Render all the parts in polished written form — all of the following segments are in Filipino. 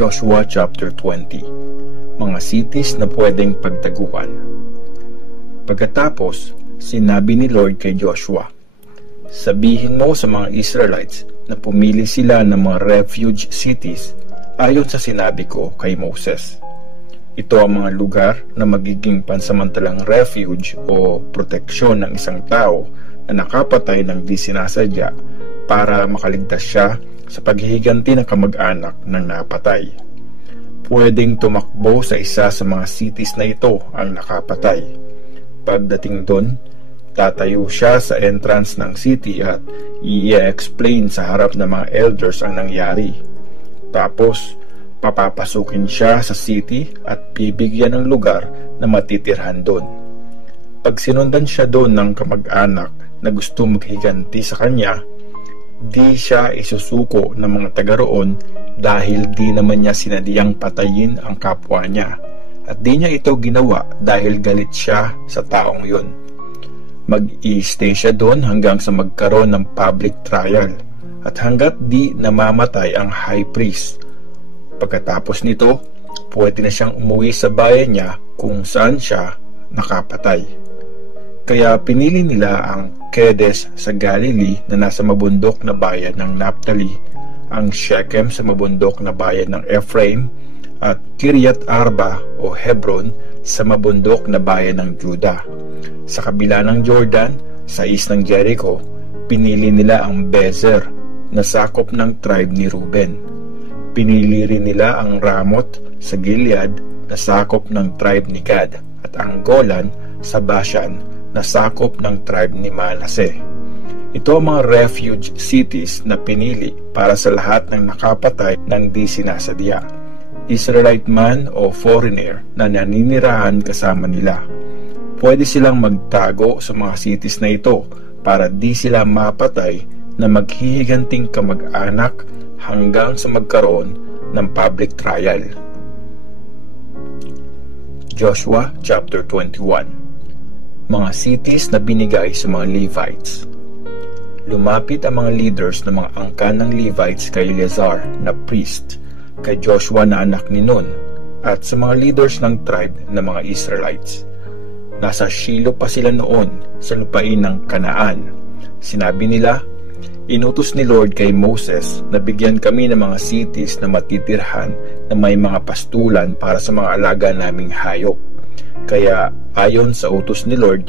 Joshua chapter 20. Mga cities na pwedeng pagtaguan. Pagkatapos, sinabi ni Lord kay Joshua, "Sabihin mo sa mga Israelites na pumili sila ng mga refuge cities ayon sa sinabi ko kay Moses. Ito ang mga lugar na magiging pansamantalang refuge o proteksyon ng isang tao na nakapatay ng di sinasadya para makaligtas siya sa paghihiganti ng kamag-anak ng napatay. Pwedeng tumakbo sa isa sa mga cities na ito ang nakapatay. Pagdating doon, tatayo siya sa entrance ng city at i-explain sa harap ng mga elders ang nangyari. Tapos, papapasukin siya sa city at bibigyan ng lugar na matitirhan doon. Pag sinundan siya doon ng kamag-anak na gusto maghiganti sa kanya, di siya isusuko ng mga taga roon dahil di naman niya sinadyang patayin ang kapwa niya at di niya ito ginawa dahil galit siya sa taong yun. Mag-i-stay siya doon hanggang sa magkaroon ng public trial at hanggat di namamatay ang high priest. Pagkatapos nito, pwede na siyang umuwi sa bayan niya kung saan siya nakapatay. Kaya pinili nila ang Kedes sa Galilee na nasa mabundok na bayan ng Naphtali, ang Shechem sa mabundok na bayan ng Ephraim, at Kiryat Arba o Hebron sa mabundok na bayan ng Juda. Sa kabila ng Jordan, sa east ng Jericho, pinili nila ang Bezer na sakop ng tribe ni Reuben. Pinili rin nila ang Ramoth sa Gilead na sakop ng tribe ni Gad at ang Golan sa Bashan na sakop ng tribe ni Manase. Ito ang mga refuge cities na pinili para sa lahat ng nakapatay ng di sinasadya, Israelite man o foreigner na naninirahan kasama nila. Pwede silang magtago sa mga cities na ito para di sila mapatay na maghihiganting kamag-anak hanggang sa magkaroon ng public trial. Joshua chapter 21. Mga cities na binigay sa mga Levites. Lumapit ang mga leaders ng mga angkan ng Levites kay Eleazar na priest, kay Joshua na anak ni Nun, at sa mga leaders ng tribe ng mga Israelites. Nasa Shiloh pa sila noon sa lupain ng Kanaan. Sinabi nila, "Inutos ni Lord kay Moses na bigyan kami ng mga cities na matitirhan na may mga pastulan para sa mga alaga naming hayop. Kaya ayon sa utos ni Lord,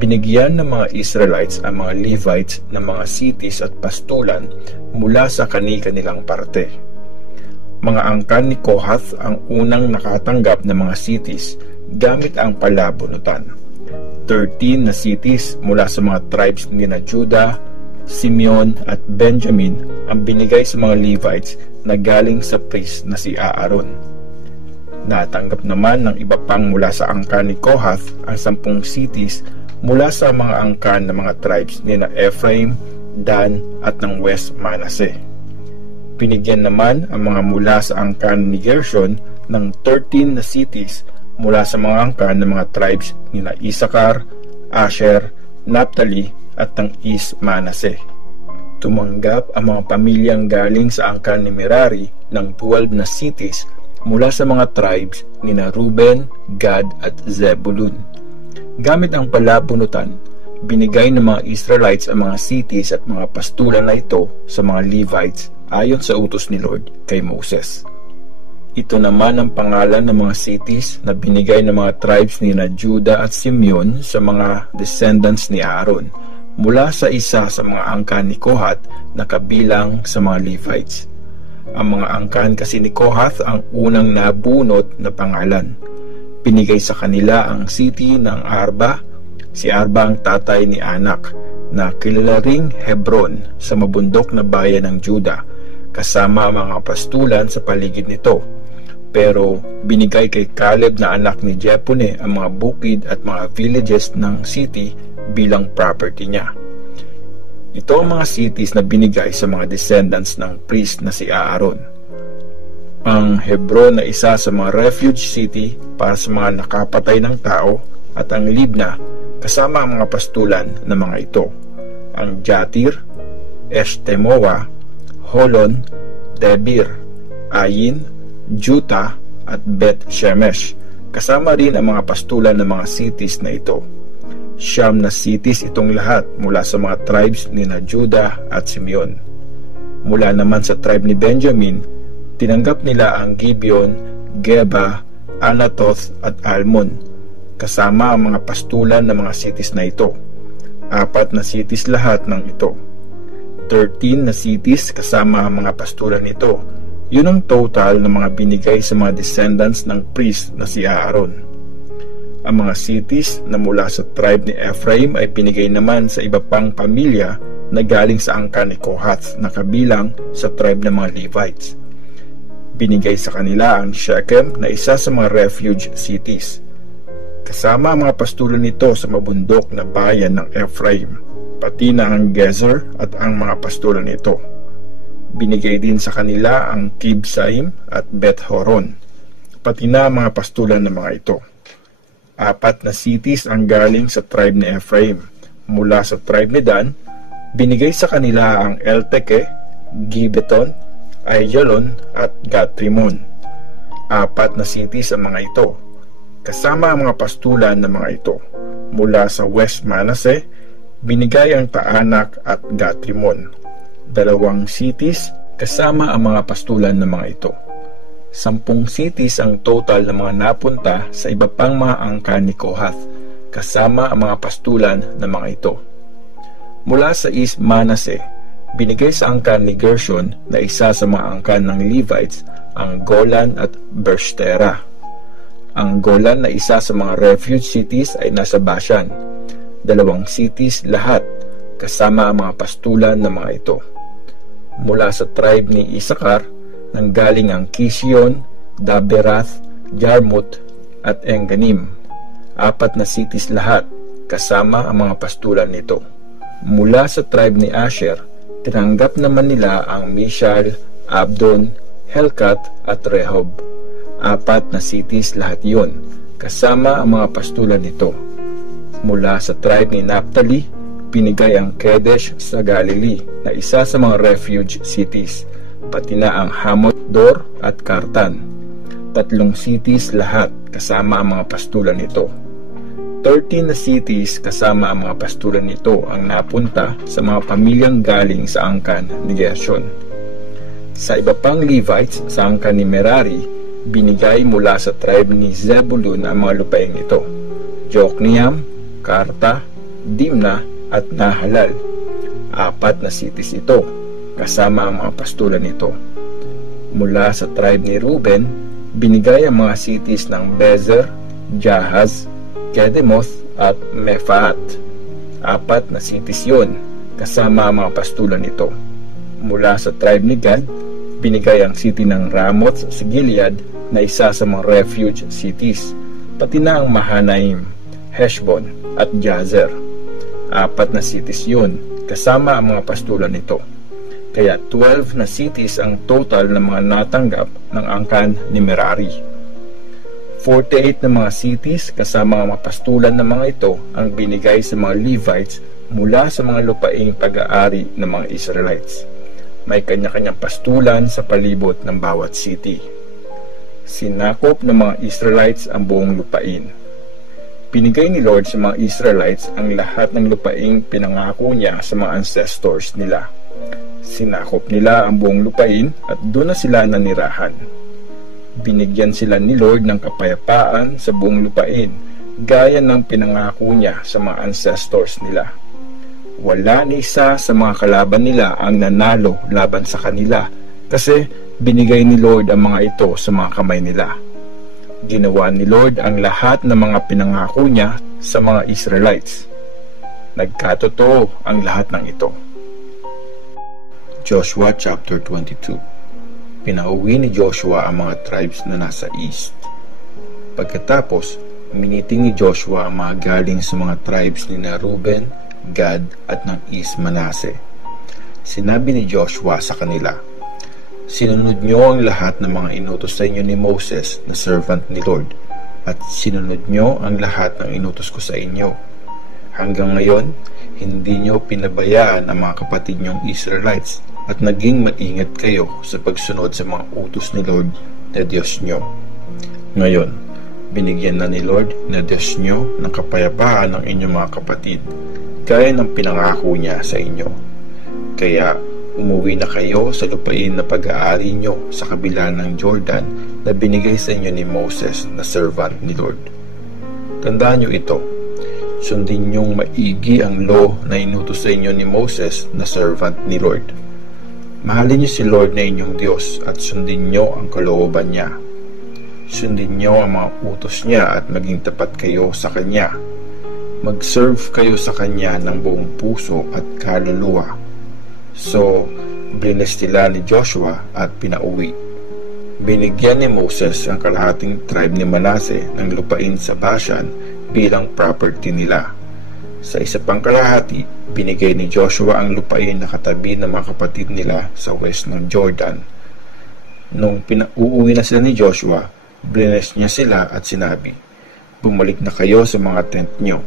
binigyan ng mga Israelites ang mga Levites ng mga cities at pastulan mula sa kani-kanilang parte. Mga angkan ni Kohath ang unang nakatanggap ng mga cities gamit ang palabunutan. 13 na cities mula sa mga tribes ni na Judah, Simeon at Benjamin ang binigay sa mga Levites na galing sa priest na si Aaron. Natanggap naman ng iba pang mula sa angkan ni Kohath ang 10 cities mula sa mga angkan ng mga tribes ni na Ephraim, Dan at ng West Manase. Pinigyan naman ang mga mula sa angkan ni Gershon ng 13 na cities mula sa mga angkan ng mga tribes ni na Issachar, Asher, Naphtali at ng East Manase. Tumanggap ang mga pamilyang galing sa angkan ni Merari ng 12 na cities mula sa mga tribes ni na Reuben, Gad at Zebulun. Gamit ang palabunutan, binigay ng mga Israelites ang mga cities at mga pastulan na ito sa mga Levites ayon sa utos ni Lord kay Moses. Ito naman ang pangalan ng mga cities na binigay ng mga tribes ni na Judah at Simeon sa mga descendants ni Aaron mula sa isa sa mga angkan ni Kohath na kabilang sa mga Levites. Ang mga angkan kasi ni Kohath ang unang nabunot na pangalan. Pinigay sa kanila ang city ng Arba. Si Arba ang tatay ni Anak, na kilala ring Hebron sa mabundok na bayan ng Juda, kasama ang mga pastulan sa paligid nito. Pero binigay kay Caleb na anak ni Jepune ang mga bukid at mga villages ng city bilang property niya. Ito ang mga cities na binigay sa mga descendants ng priest na si Aaron. Ang Hebron na isa sa mga refuge city para sa mga nakapatay ng tao at ang Libna kasama ang mga pastulan na mga ito. Ang Jatir, Eshtemoa, Holon, Debir, Ayin, Juta at Beth Shemesh, kasama rin ang mga pastulan ng mga cities na ito. 9 na cities itong lahat mula sa mga tribes ni na Judah at Simeon. Mula naman sa tribe ni Benjamin, tinanggap nila ang Gibeon, Geba, Anatoth at Almon, kasama ang mga pastulan ng mga cities na ito. 4 na cities lahat ng ito. 13 na cities kasama ang mga pastulan nito. Yun ang total ng mga binigay sa mga descendants ng priest na si Aaron. Ang mga cities na mula sa tribe ni Ephraim ay pinigay naman sa iba pang pamilya na galing sa angkan ni Kohath na kabilang sa tribe ng mga Levites. Binigay sa kanila ang Shechem na isa sa mga refuge cities. Kasama ang mga pastulan nito sa mabundok na bayan ng Ephraim, pati na ang Gezer at ang mga pastulan nito. Binigay din sa kanila ang Kibsaim at Beth-horon, pati na ang mga pastulan ng mga ito. 4 na cities ang galing sa tribe ni Ephraim. Mula sa tribe ni Dan, binigay sa kanila ang Elteke, Gibeton, Aijalon at Gat-rimon. 4 na cities ang mga ito, kasama ang mga pastulan ng mga ito. Mula sa West Manasseh, binigay ang Taanak at Gat-rimon. 2 cities kasama ang mga pastulan ng mga ito. 10 cities ang total ng mga napunta sa iba pang mga angkan ni Kohath, kasama ang mga pastulan ng mga ito. Mula sa East Manasseh, binigay sa angkan ni Gershon na isa sa mga angkan ng Levites ang Golan at Bershtera. Ang Golan na isa sa mga refuge cities ay nasa Bashan. 2 cities lahat kasama ang mga pastulan ng mga ito. Mula sa tribe ni Isakar, nanggaling ang Kision, Daberath, Jarmuth at Enganim. 4 na cities lahat kasama ang mga pastulan nito. Mula sa tribe ni Asher, tinanggap naman nila ang Mishal, Abdon, Helkat at Rehob. 4 na cities lahat yon, kasama ang mga pastulan nito. Mula sa tribe ni Naphtali, pinigay ang Kedesh sa Galilee na isa sa mga refuge cities, pati na ang Hamoth Dor at Kartan. 3 cities lahat kasama ang mga pastulan nito. 13 na cities kasama ang mga pastulan nito ang napunta sa mga pamilyang galing sa angkan ni Gershon. Sa iba pang Levites sa angkan ni Merari, binigay mula sa tribe ni Zebulun ang mga lupaing ito: Jokneam, Karta, Dimna at Nahalal. 4 na cities ito, kasama ang mga pastulan nito. Mula sa tribe ni Reuben, binigay ang mga cities ng Bezer, Jahaz, Kedemoth at Mefaat. 4 na cities yon, kasama ang mga pastulan nito. Mula sa tribe ni Gad, binigay ang city ng Ramoth sa Gilead na isa sa mga refuge cities, pati na ang Mahanaim, Heshbon at Jazer. 4 na cities yun, kasama ang mga pastulan nito. Kaya 12 na cities ang total ng mga natanggap ng angkan ni Merari. 48 na mga cities kasama ang mga pastulan ng mga ito ang binigay sa mga Levites mula sa mga lupaing pag-aari ng mga Israelites. May kanya-kanyang pastulan sa palibot ng bawat city. Sinakop ng mga Israelites ang buong lupain. Binigay ni Lord sa mga Israelites ang lahat ng lupaing pinangako niya sa mga ancestors nila. Sinakop nila ang buong lupain at doon na sila nanirahan. Binigyan sila ni Lord ng kapayapaan sa buong lupain, gaya ng pinangako niya sa mga ancestors nila. Wala ni isa sa mga kalaban nila ang nanalo laban sa kanila, kasi binigay ni Lord ang mga ito sa mga kamay nila. Ginawa ni Lord ang lahat ng mga pinangako niya sa mga Israelites. Nagkatotoo ang lahat ng ito. Joshua chapter 22. Pinauwi ni Joshua ang mga tribes na nasa east. Pagkatapos, miniting ni Joshua ang mga galing sa mga tribes ni Reuben, Gad at ng East Manasseh. Sinabi ni Joshua sa kanila, "Sinunod niyo ang lahat ng mga inutos sa inyo ni Moses na servant ni Lord, at sinunod niyo ang lahat ng inutos ko sa inyo. Hanggang ngayon, hindi niyo pinabayaan ang mga kapatid niyong Israelites at naging maingat kayo sa pagsunod sa mga utos ni Lord na Diyos nyo. Ngayon, binigyan na ni Lord na Diyos nyo ng kapayapaan ng inyong mga kapatid, gaya ng pinangako niya sa inyo. Kaya, umuwi na kayo sa lupain na pag-aari nyo sa kabila ng Jordan na binigay sa inyo ni Moses na servant ni Lord. Tandaan nyo ito, sundin nyong maigi ang law na inutos sa inyo ni Moses na servant ni Lord. Mahalin nyo si Lord na inyong Diyos at sundin nyo ang kalooban niya. Sundin nyo ang mga utos niya at maging tapat kayo sa Kanya. Mag-serve kayo sa Kanya ng buong puso at kaluluwa. So, blines nila ni Joshua at pinauwi. Binigyan ni Moses ang kalahating tribe ni Manase ng lupain sa Bashan bilang property nila. Sa isa pang kalahati, binigay ni Joshua ang lupain na katabi ng mga kapatid nila sa west ng Jordan. Nung pinauuwi na sila ni Joshua, blines niya sila at sinabi, "Bumalik na kayo sa mga tent nyo.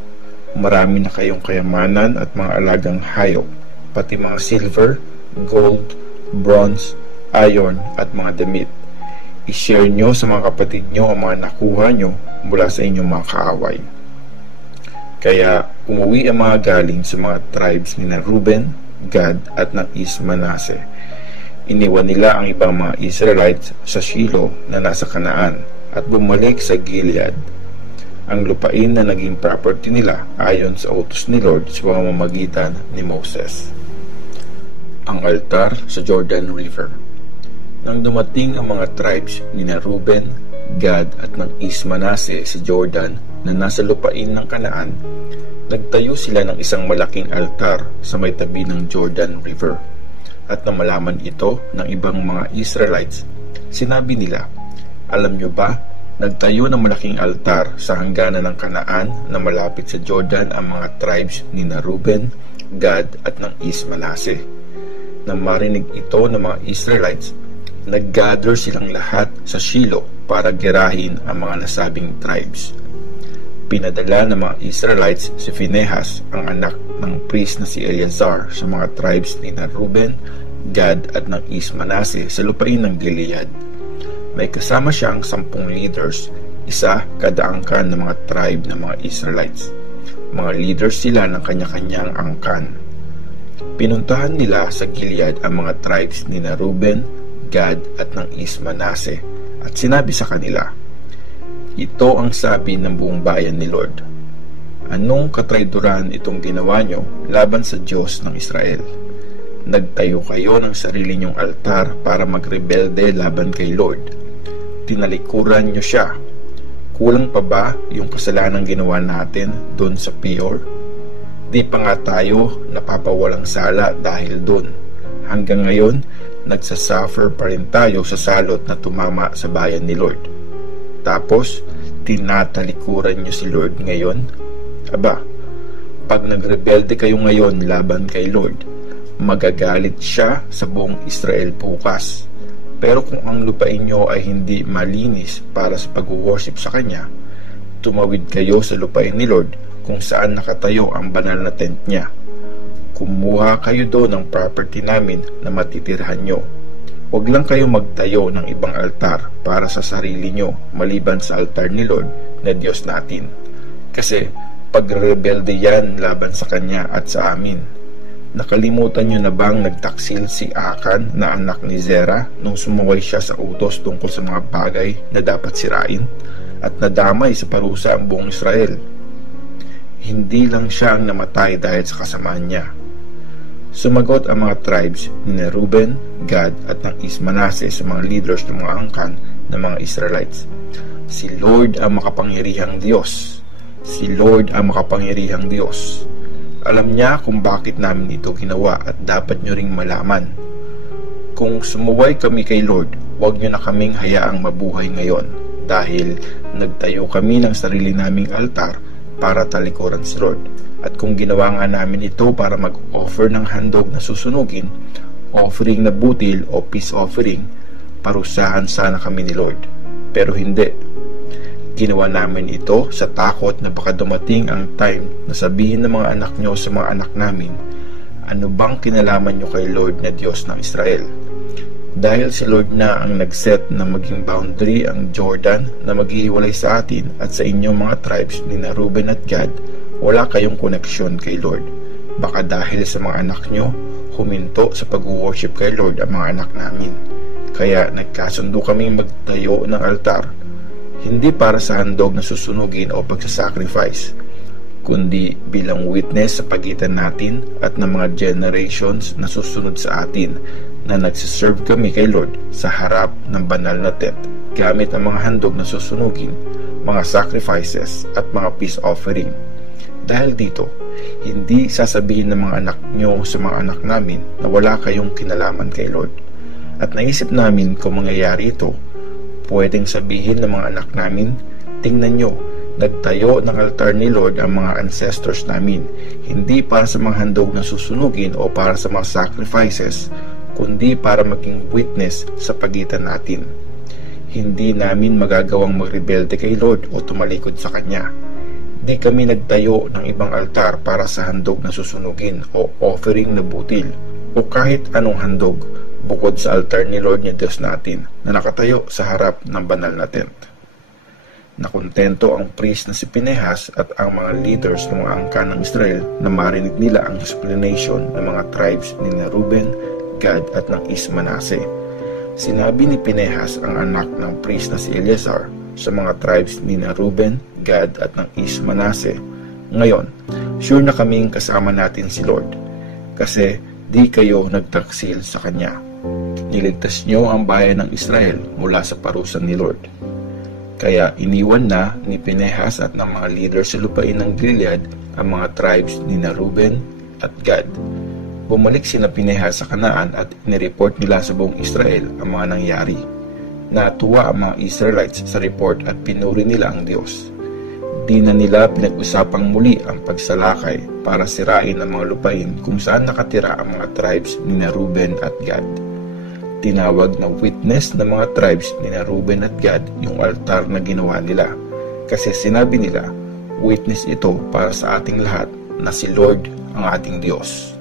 Marami na kayong kayamanan at mga alagang hayop, pati mga silver, gold, bronze, iron at mga damit. I-share nyo sa mga kapatid nyo ang mga nakuha nyo mula sa inyong mga kaaway." Kaya umuwi ang mga galing sa mga tribes ni Reuben, Gad at ng East Manase. Iniwan nila ang ibang mga Israelites sa Shiloh na nasa Kanaan at bumalik sa Gilead, ang lupain na naging property nila ayon sa utos ni Lord sa pamamagitan ni Moses. Ang altar sa Jordan River. Nang dumating ang mga tribes ni Reuben, Gad at ng East Manase sa Jordan na nasa lupain ng Kanaan, nagtayo sila ng isang malaking altar sa may tabi ng Jordan River. At nang malaman ito ng ibang mga Israelites, sinabi nila, "Alam nyo ba, nagtayo ng malaking altar sa hangganan ng Kanaan na malapit sa Jordan ang mga tribes ni Reuben, Gad at ng East Manase." Nang marinig ito ng mga Israelites, nag-gather silang lahat sa Shiloh para gerahin ang mga nasabing tribes. Pinadala ng mga Israelites si Phinehas, ang anak ng priest na si Eleazar, sa mga tribes ni Reuben, Gad at ng East Manase sa lupain ng Gilead. May kasama siyang 10 leaders, isa kada angkan ng mga tribe ng mga Israelites. Mga leaders sila ng kanya-kanyang angkan. Pinuntahan nila sa Gilead ang mga tribes ni Reuben, Gad at ng East Manase at sinabi sa kanila, "Ito ang sabi ng buong bayan ni Lord. Anong katrayduran itong ginawa nyo laban sa Diyos ng Israel? Nagtayo kayo ng sarili nyong altar para magrebelde laban kay Lord. Tinalikuran nyo siya. Kulang pa ba yung kasalanang ginawa natin doon sa Peor? Di pa nga tayo napapawalang sala dahil doon. Hanggang ngayon, nagsasuffer pa rin tayo sa salot na tumama sa bayan ni Lord. Tapos, tinatalikuran nyo si Lord ngayon? Aba, pag nagrebelde kayo ngayon laban kay Lord, magagalit siya sa buong Israel bukas. Pero kung ang lupain nyo ay hindi malinis para sa pag-worship sa Kanya, tumawid kayo sa lupain ni Lord kung saan nakatayo ang banal na tent niya. Kumuha kayo doon ng property namin na matitirhan nyo. Huwag lang kayo magtayo ng ibang altar para sa sarili nyo maliban sa altar ni Lord na Diyos natin. Kasi pagrebelde yan laban sa Kanya at sa amin. Nakalimutan nyo na bang nagtaksil si Akan na anak ni Zerah nung sumuway siya sa utos tungkol sa mga bagay na dapat sirain at nadamay sa parusa ang buong Israel? Hindi lang siya ang namatay dahil sa kasamaan niya. Sumagot ang mga tribes ni Reuben, Gad at ng East Manase sa mga leaders ng mga angkan ng mga Israelites. Si Lord ang makapangyarihang Diyos. Si Lord ang makapangyarihang Diyos. Alam niya kung bakit namin ito ginawa at dapat nyo ring malaman. Kung sumuway kami kay Lord, huwag nyo na kaming hayaang mabuhay ngayon dahil nagtayo kami ng sarili naming altar para talikuran si Lord. At kung ginawa nga namin ito para mag-offer ng handog na susunugin, offering na butil o peace offering, parusahan sana kami ni Lord. Pero hindi. Ginawa namin ito sa takot na baka dumating ang time na sabihin ng mga anak nyo sa mga anak namin, "Ano bang kinalaman nyo kay Lord na Diyos ng Israel? Dahil si Lord na ang nag-set na maging boundary ang Jordan na maghihiwalay sa atin at sa inyong mga tribes ni na Reuben at Gad, wala kayong koneksyon kay Lord. Baka dahil sa mga anak nyo, huminto sa pag-worship kay Lord ang mga anak namin. Kaya nagkasundo kaming magtayo ng altar, hindi para sa handog na susunugin o pagsasacrifice, kundi bilang witness sa pagitan natin at ng mga generations na susunod sa atin na nagsiserve kami kay Lord sa harap ng banal na tent gamit ang mga handog na susunugin, mga sacrifices at mga peace offering. Dahil dito, hindi sasabihin ng mga anak nyo sa mga anak namin na wala kayong kinalaman kay Lord. At naisip namin kung mangyayari ito, pwedeng sabihin ng mga anak namin, tingnan nyo, nagtayo ng altar ni Lord ang mga ancestors namin, hindi para sa mga handog na susunugin o para sa mga sacrifices, kundi para maging witness sa pagitan natin. Hindi namin magagawang magrebelde kay Lord o tumalikod sa Kanya. Di kami nagtayo ng ibang altar para sa handog na susunugin o offering na butil o kahit anong handog bukod sa altar ni Lord niya Diyos natin na nakatayo sa harap ng banal na tent. Nakontento ang priest na si Pinehas at ang mga leaders ng mga angkan ng Israel na marinig nila ang explanation ng mga tribes ni na Reuben, Gad at ng Manase. Sinabi ni Pinehas ang anak ng priest na si Eleazar sa mga tribes ni na Reuben, Gad at ng Manase, ngayon, sure na kaming kasama natin si Lord kasi di kayo nagtaksil sa Kanya. Niligtas niyo ang bayan ng Israel mula sa parusa ni Lord. Kaya iniwan na ni Pinehas at ng mga leader sa lupain ng Gilead ang mga tribes ni na Reuben at Gad. Bumalik sina Pinehas sa Kanaan at inireport nila sa buong Israel ang mga nangyari. Natuwa ang mga Israelites sa report at pinuri nila ang Diyos. Di na nila pinag-usapang muli ang pagsalakay para sirain ang mga lupain kung saan nakatira ang mga tribes ni na Reuben at Gad. Tinawag na witness ng mga tribes ni na Reuben at Gad yung altar na ginawa nila kasi sinabi nila, witness ito para sa ating lahat na si Lord ang ating Diyos.